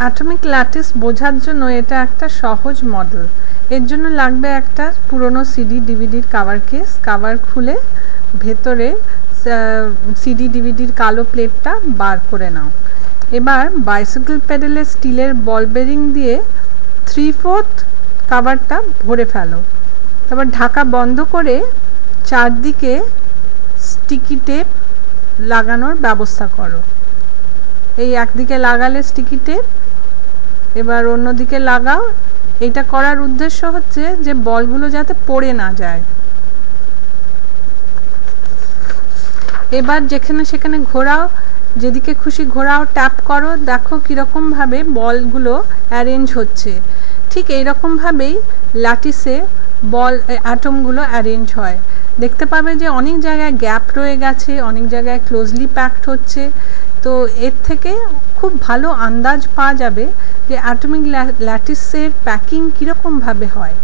Atomic lattice বোঝার জন্য এটা একটা সহজ মডেল। এর জন্য লাগবে একটা পুরনো সিডি ডিভিডির কাভার খুলে ভেতরে সিডি ডিভিডির কালো প্লেটটা বার করে নাও। এবার বাইসাইকেল প্যাডেলের স্টিলের বল বেরিং দিয়ে 3/4 কাভারটা ভরে ফেলো। তারপর ঢাকা বন্ধ করে চারদিকে স্টিকি টেপ লাগানোর ব্যবস্থা করো। এই একদিকে লাগালে স্টিকি টেপ, এবার অন্যদিকে লাগাও। এটা করার উদ্দেশ্য হচ্ছে যে বলগুলো যাতে পড়ে না যায়। এবার যেখানে সেখানে ঘোরাও, যেদিকে খুশি ঘোরাও, ট্যাপ করো, দেখো কীরকমভাবে বলগুলো অ্যারেঞ্জ হচ্ছে। ঠিক এইরকমভাবেই ল্যাটিসে বল অ্যাটমগুলো অ্যারেঞ্জ হয়। দেখতে পাবে যে অনেক জায়গায় গ্যাপ রয়ে গেছে, অনেক জায়গায় ক্লোজলি প্যাকড হচ্ছে। তো এর থেকে খুব ভালো আন্দাজ পাওয়া যাবে যে অ্যাটমিক ল্যাটিসের প্যাকিং কীরকমভাবে হয়।